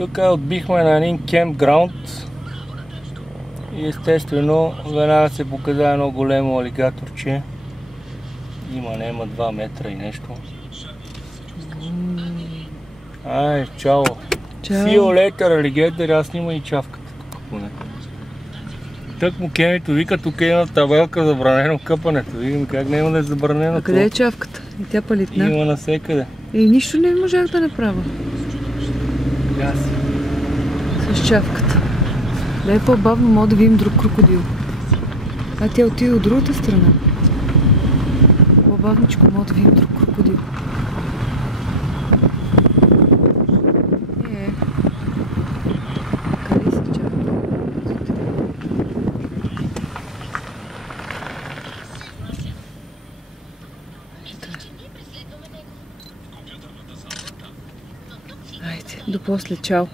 Тук отбихме на един кемпграунд и естествено веднага се показа едно големо алигаторче. Има 2 метра и нещо. Ай, чао! See you later, alligator, аз снимам и чавката тук поне. Тък му Кемито вика, тук има табелка забранено къпането. Видим как няма да е забранено. А къде е чавката? И тя палитна? Има навсекъде. Нищо не можах да направя. С чавката. Дай по-бавно, мога да видим друг крокодил. А тя отиде от другата страна. По-бавничко мога да видим друг крокодил. Къде си чавка? Айде, до после, чао.